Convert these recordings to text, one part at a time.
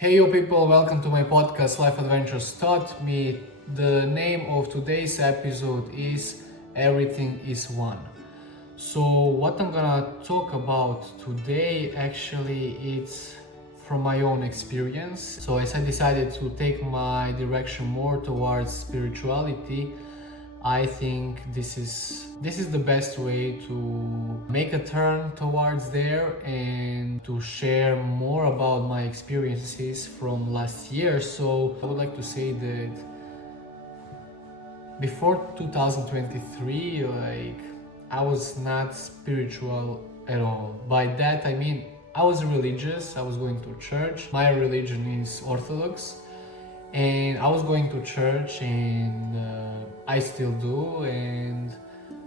Heyo people, welcome to my podcast Life Adventures Taught Me. The name of today's episode is Everything is One. So what I'm gonna talk about today actually it's from my own experience. So as I decided to take my direction more towards spirituality, I think this is the best way to make a turn towards there and to share more about my experiences from last year. So I would like to say that before 2023, I was not spiritual at all. By that I mean I was religious, I was going to church. My religion is Orthodox. And I was going to church and I still do, and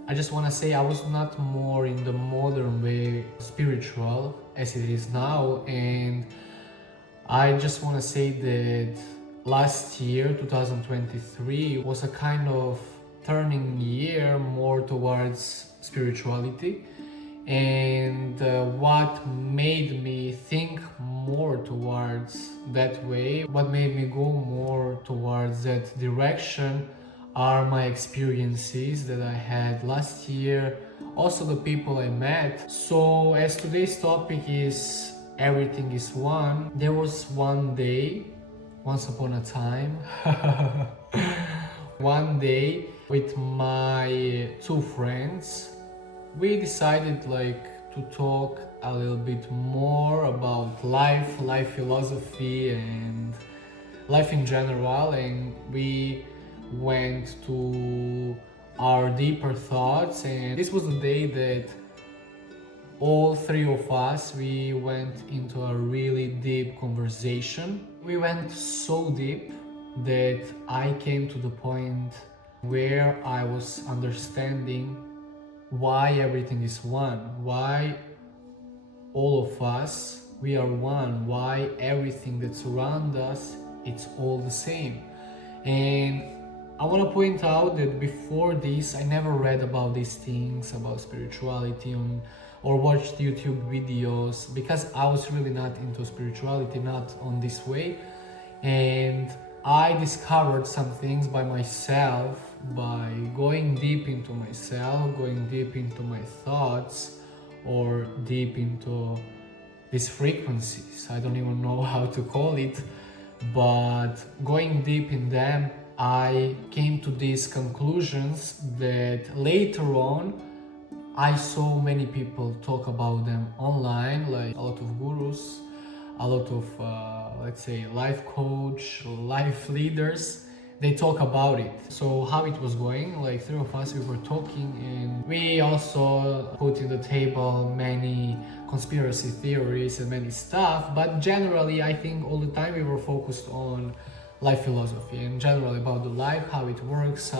I just want to say I was not more in the modern way spiritual as it is now. And I just want to say that last year 2023 was a kind of turning year more towards spirituality. And what made me think more towards that way, what made me go more towards that direction are my experiences that I had last year, also the people I met. So as today's topic is Everything is One, there was one day, once upon a time, one day with my two friends, we decided to talk a little bit more about life philosophy and life in general, and we went to our deeper thoughts. And this was the day that all three of us, we went into a really deep conversation. We went so deep that I came to the point where I was understanding why everything is one, why all of us, we are one, why everything that surrounds us, it's all the same. And I want to point out that before this, I never read about these things, about spirituality or watched YouTube videos, because I was really not into spirituality, not on this way. And I discovered some things by myself, by going deep into myself, going deep into my thoughts, or deep into these frequencies. I don't even know how to call it, but going deep in them, I came to these conclusions that later on I saw many people talk about them online, like a lot of gurus, a lot of let's say life coach, life leaders, they talk about it. So how it was going, like three of us, we were talking, and we also put in the table many conspiracy theories and many stuff, but generally I think all the time we were focused on life philosophy and generally about the life, how it works,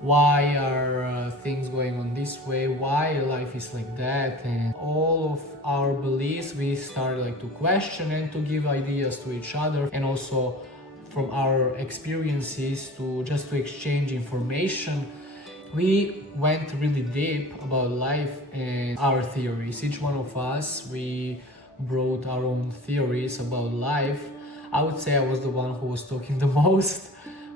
why are things going on this way, why life is like that, and all of our beliefs we started to question and to give ideas to each other, and also from our experiences to exchange information. We went really deep about life and our theories. Each one of us, we brought our own theories about life. I would say I was the one who was talking the most,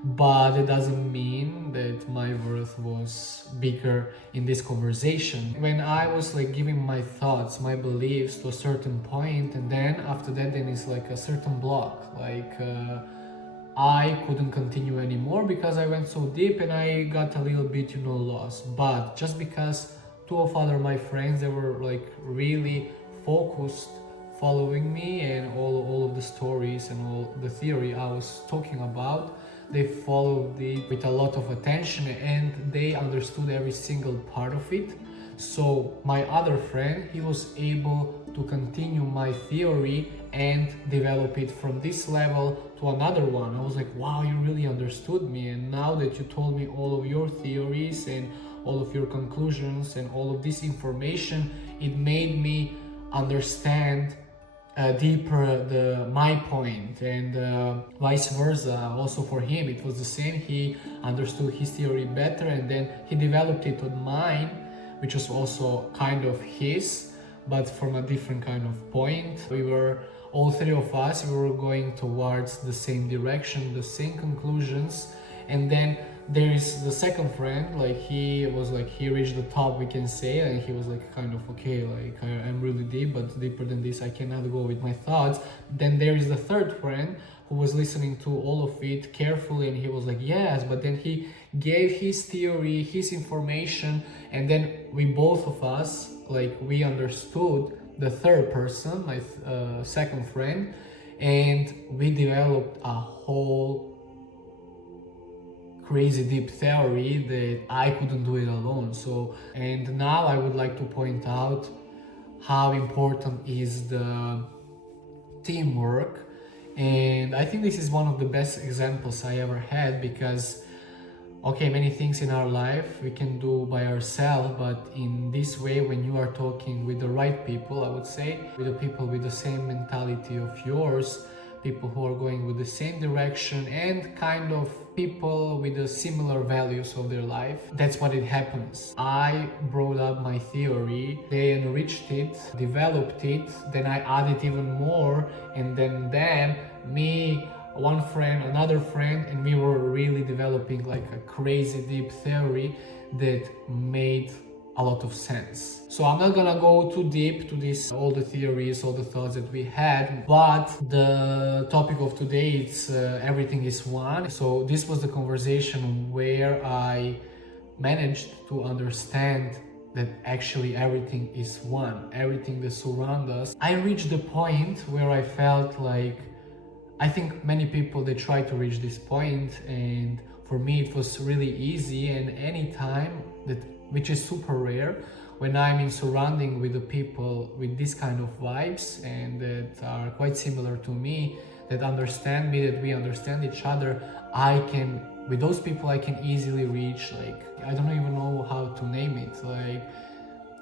but it doesn't mean that my worth was bigger in this conversation. When I was giving my thoughts, my beliefs to a certain point, and then after that then it's a certain block, I couldn't continue anymore because I went so deep and I got a little bit lost. But just because two of other my friends, they were really focused following me and all of the stories and all the theory I was talking about, they followed it with a lot of attention and they understood every single part of it. So my other friend, he was able to continue my theory and develop it from this level to another one. I was like, wow, you really understood me. And now that you told me all of your theories and all of your conclusions and all of this information, it made me understand deeper my point, and vice versa. Also for him it was the same. He understood his theory better and then he developed it on mine, which was also kind of his, but from a different kind of point. We were all three of us, we were going towards the same direction, the same conclusions. And then there is the second friend, like he was like, he reached the top, we can say, and he was like kind of, okay, like I'm really deep, but deeper than this I cannot go with my thoughts. Then there is the third friend who was listening to all of it carefully, and he was like, yes, but then he gave his theory, his information, and then we both of us, like, we understood the third person, my second friend, and we developed a whole crazy deep theory that I couldn't do it alone. So, and now I would like to point out how important is the teamwork. And I think this is one of the best examples I ever had, because okay, many things in our life we can do by ourselves, but in this way, when you are talking with the right people, I would say, with the people with the same mentality of yours, people who are going with the same direction, and kind of people with the similar values of their life, that's what it happens. I brought up my theory, they enriched it, developed it, then I added even more, and then them, me, one friend, another friend, and we were really developing like a crazy deep theory that made a lot of sense. So I'm not gonna go too deep to this, all the theories, all the thoughts that we had, but the topic of today is everything is one. So this was the conversation where I managed to understand that actually everything is one, everything that surrounds us. I reached the point where I felt like, I think many people, they try to reach this point, and for me it was really easy. And anytime that, which is super rare, when I'm in surrounding with the people with this kind of vibes and that are quite similar to me, that understand me, that we understand each other, I can, with those people I can easily reach, like, I don't even know how to name it, like,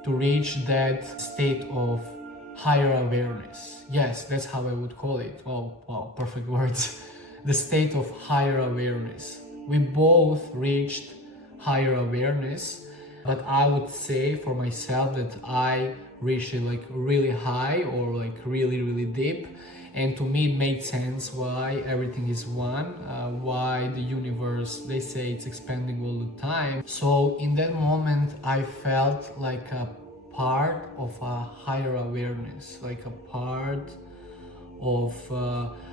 to reach that state of higher awareness. Yes, that's how I would call it. Wow, perfect words. The state of higher awareness. We both reached higher awareness, but I would say for myself that I reached it like really high, or like really, really deep. And to me it made sense why everything is one, why the universe, they say it's expanding all the time. So in that moment I felt like a part of a higher awareness, like a part of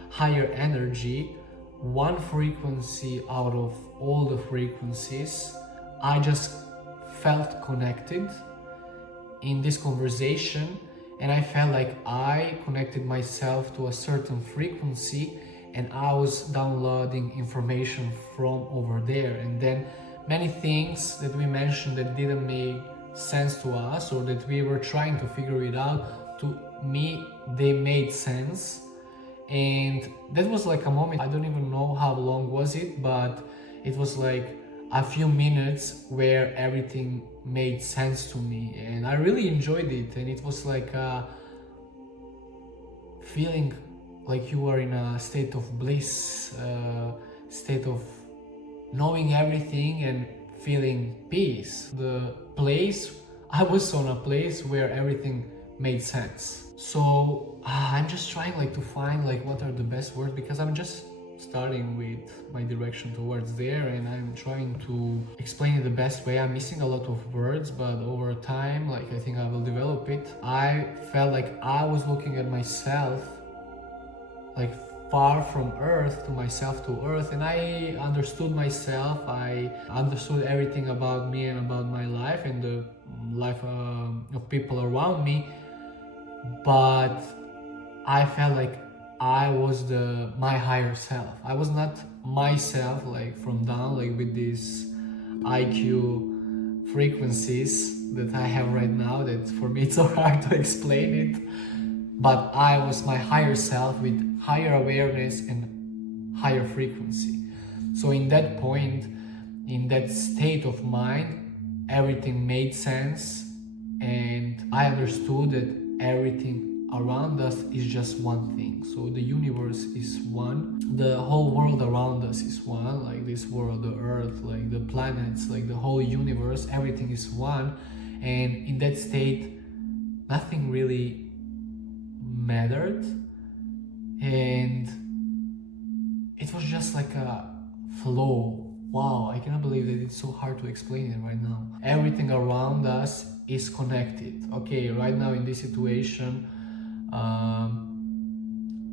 higher energy, one frequency out of all the frequencies. I just felt connected in this conversation, and I felt like I connected myself to a certain frequency, and I was downloading information from over there. And then many things that we mentioned that didn't make sense to us, or that we were trying to figure it out, to me they made sense. And that was like a moment, I don't even know how long was it, but it was like a few minutes where everything made sense to me, and I really enjoyed it. And it was like a feeling like you are in a state of bliss, state of knowing everything and feeling peace. The place, I was on a place where everything made sense. So I'm just trying like to find like what are the best words, because I'm just starting with my direction towards there, and I'm trying to explain it the best way. I'm missing a lot of words, but over time, like, I think I will develop it. I felt like I was looking at myself like far from earth to myself to earth, and I understood myself. I understood everything about me and about my life and the life of people around me, but I felt like I was my higher self. I was not myself like from down, like with these IQ frequencies that I have right now, that for me it's so hard to explain it. But I was my higher self with higher awareness and higher frequency. So in that point, in that state of mind, everything made sense, and I understood that everything around us is just one thing. So the universe is one, the whole world around us is one, like this world, the earth, like the planets, like the whole universe, everything is one. And in that state, nothing really mattered. and it was just like a flow. Wow, I cannot believe that it's so hard to explain it right now. Everything around us is connected. Okay, right now in this situation,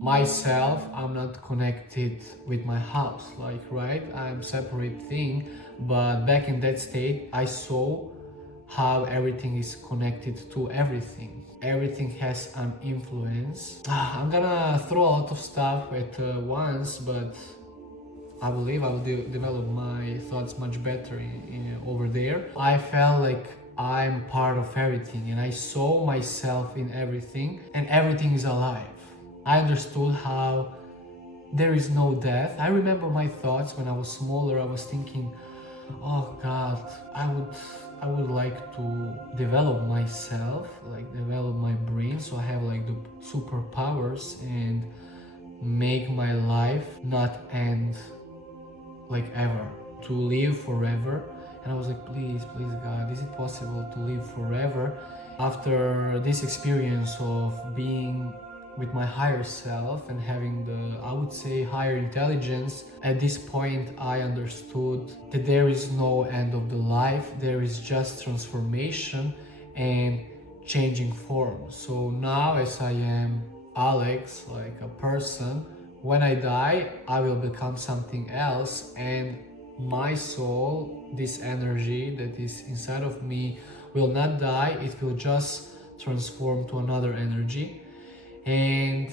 myself, I'm not connected with my house, like, right? I'm separate thing, but back in that state, I saw how everything is connected to everything. Everything has an influence. I'm gonna throw a lot of stuff at once, but I believe I will develop my thoughts much better over there. I felt like I'm part of everything, and I saw myself in everything, and everything is alive. I understood how there is no death. I remember my thoughts when I was smaller. I was thinking, oh God, I would like to develop myself, like develop my brain, so I have like the superpowers and make my life not end like ever, to live forever. And I was like, please God, is it possible to live forever? After this experience of being with my higher self and having the, I would say, higher intelligence, at this point I understood that there is no end of the life, there is just transformation and changing form. So now, as I am Alex, like a person, when I die, I will become something else, and my soul, this energy that is inside of me, will not die. It will just transform to another energy. And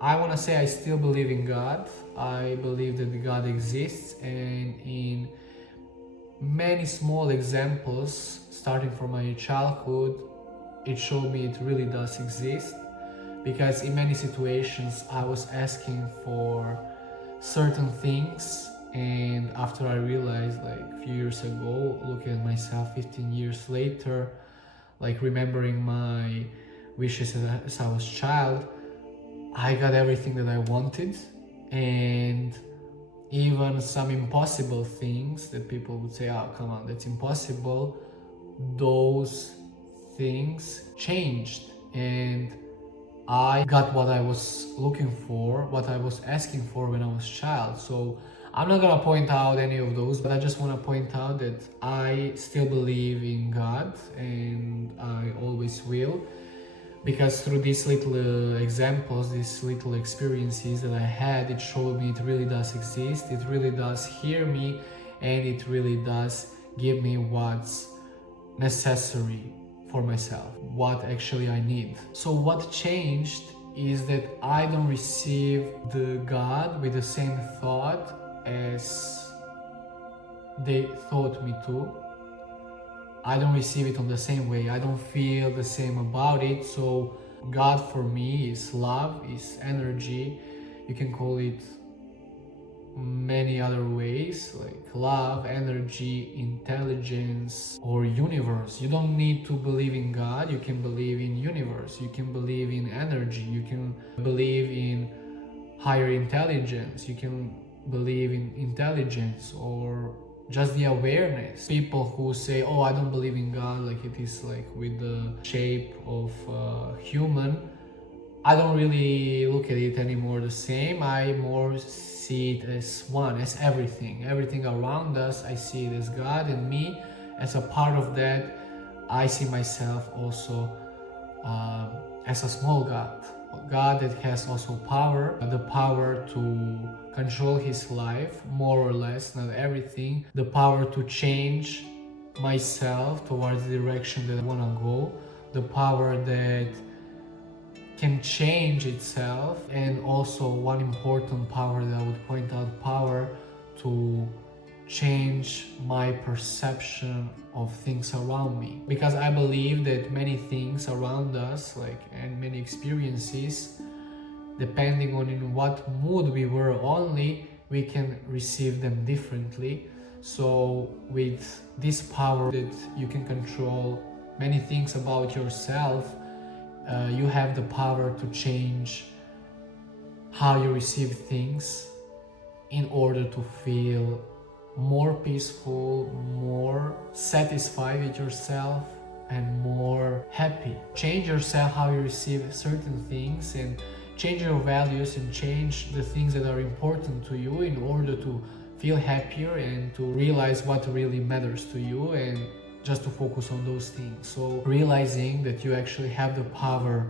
I want to say I still believe in God. I believe that God exists, and in many small examples, starting from my childhood, it showed me it really does exist. Because in many situations I was asking for certain things, and after I realized, like a few years ago, looking at myself 15 years later, like remembering my wishes as I was a child, I got everything that I wanted. And even some impossible things that people would say, oh come on, that's impossible, those things changed, and I got what I was looking for, what I was asking for when I was a child. So I'm not gonna point out any of those, but I just want to point out that I still believe in God, and I always will, because through these little examples, these little experiences that I had, it showed me it really does exist, it really does hear me, and it really does give me what's necessary for myself, what actually I need. So what changed is that I don't receive the God with the same thought as they thought me to. I don't receive it on the same way. I don't feel the same about it. So God for me is love, is energy. You can call it many other ways, like love, energy, intelligence, or universe. You don't need to believe in God. You can believe in universe. You can believe in energy. You can believe in higher intelligence. You can believe in intelligence, or just the awareness. People who say, oh, I don't believe in God, like it is like with the shape of human, I don't really look at it anymore the same. I more see it as one, as everything around us. I see it as God, and me as a part of that. I see myself also as a small God that has also power, the power to control his life, more or less, not everything, the power to change myself towards the direction that I want to go, the power that can change itself, and also one important power that I would point out, power to change my perception of things around me. Because I believe that many things around us, like, and many experiences, depending on in what mood we were only, we can receive them differently. So with this power that you can control many things about yourself, you have the power to change how you receive things in order to feel more peaceful, more satisfied with yourself, and more happy. Change yourself how you receive certain things, and change your values and change the things that are important to you in order to feel happier and to realize what really matters to you, and just to focus on those things. So realizing that you actually have the power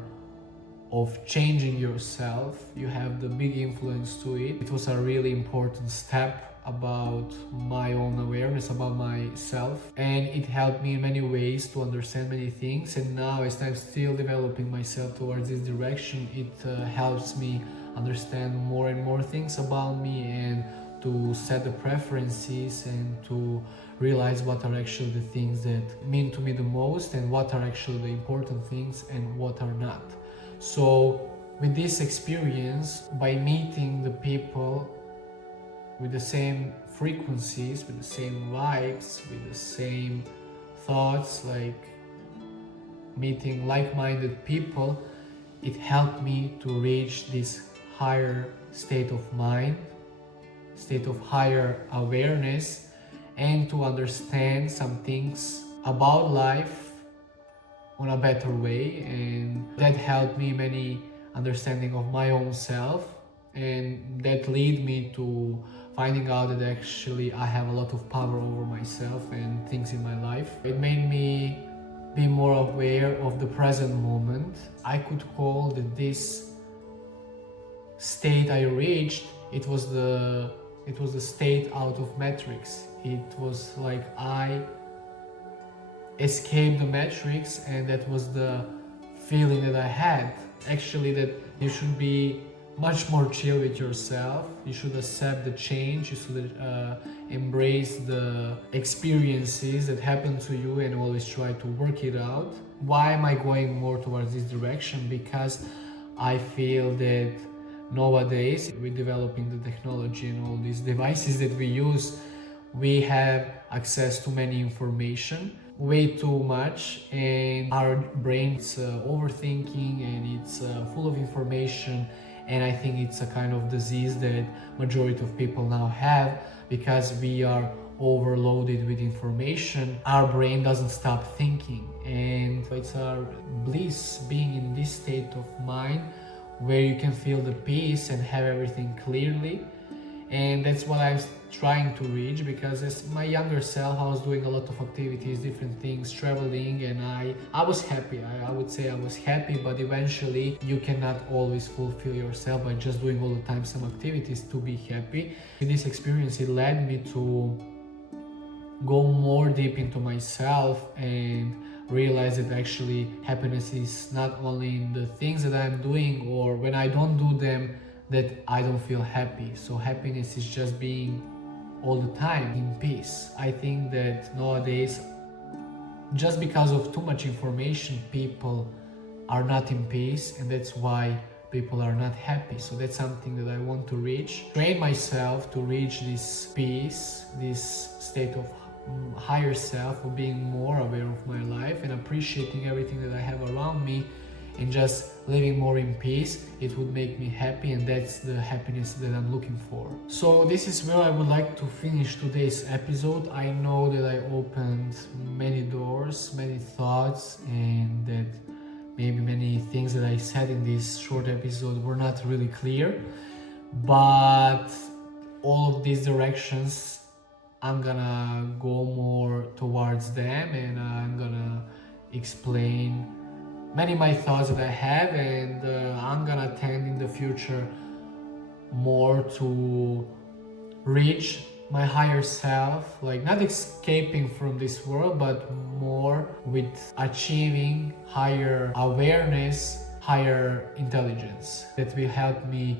of changing yourself, you have the big influence to it. It was a really important step about my own awareness, about myself, and it helped me in many ways to understand many things. And now, as I'm still developing myself towards this direction, it helps me understand more and more things about me, and to set the preferences, and to realize what are actually the things that mean to me the most, and what are actually the important things and what are not. So with this experience, by meeting the people with the same frequencies, with the same vibes, with the same thoughts, like meeting like-minded people, it helped me to reach this higher state of mind, state of higher awareness, and to understand some things about life on a better way. And that helped me many understanding of my own self, and that led me to finding out that actually I have a lot of power over myself and things in my life. It made me be more aware of the present moment. I could call that this state I reached, it was the state out of matrix. It was like I escaped the matrix, and that was the feeling that I had. Actually, that you should be much more chill with yourself. You should accept the change. You should embrace the experiences that happen to you, and always try to work it out. Why am I going more towards this direction? Because I feel that nowadays, with developing the technology and all these devices that we use, we have access to many information, way too much, and our brain's overthinking, and it's full of information. And I think it's a kind of disease that majority of people now have, because we are overloaded with information. Our brain doesn't stop thinking, and it's a bliss being in this state of mind where you can feel the peace and have everything clearly. And that's what I'm trying to reach, because as my younger self, I was doing a lot of activities, different things, traveling, and I was happy. I would say I was happy, but eventually you cannot always fulfill yourself by just doing all the time some activities to be happy. In this experience, it led me to go more deep into myself and realize that actually happiness is not only in the things that I'm doing, or when I don't do them, that I don't feel happy. So happiness is just being all the time in peace. I think that nowadays, just because of too much information, people are not in peace, and that's why people are not happy. So that's something that I want to reach. Train myself to reach this peace, this state of higher self, of being more aware of my life and appreciating everything that I have around me, and just living more in peace. It would make me happy, and that's the happiness that I'm looking for. So this is where I would like to finish today's episode. I know that I opened many doors, many thoughts, and that maybe many things that I said in this short episode were not really clear, but all of these directions, I'm gonna go more towards them, and I'm gonna explain many of my thoughts that I have, and I'm gonna tend in the future more to reach my higher self, like not escaping from this world, but more with achieving higher awareness, higher intelligence that will help me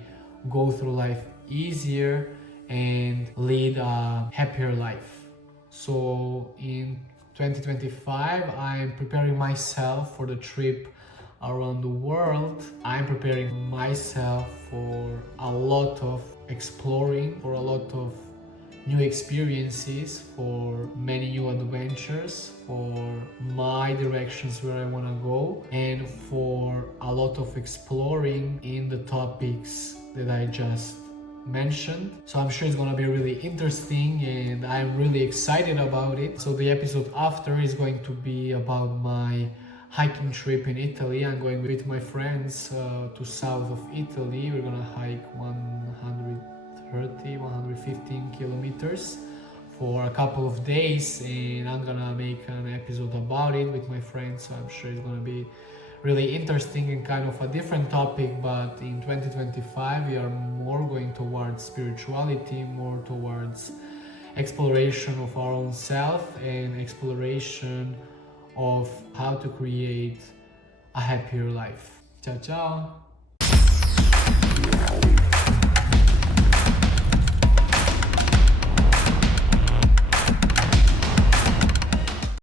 go through life easier and lead a happier life. So in 2025, I'm preparing myself for the trip around the world. I'm preparing myself for a lot of exploring, for a lot of new experiences, for many new adventures, for my directions where I want to go, and for a lot of exploring in the topics that I just mentioned. So I'm sure it's gonna be really interesting, and I'm really excited about it. So the episode after is going to be about my hiking trip in Italy. I'm going with my friends to south of Italy. We're gonna hike 130, 115 kilometers for a couple of days, and I'm gonna make an episode about it with my friends, so I'm sure it's gonna be really interesting and kind of a different topic. But in 2025 we are more going towards spirituality, more towards exploration of our own self and exploration of how to create a happier life. Ciao ciao.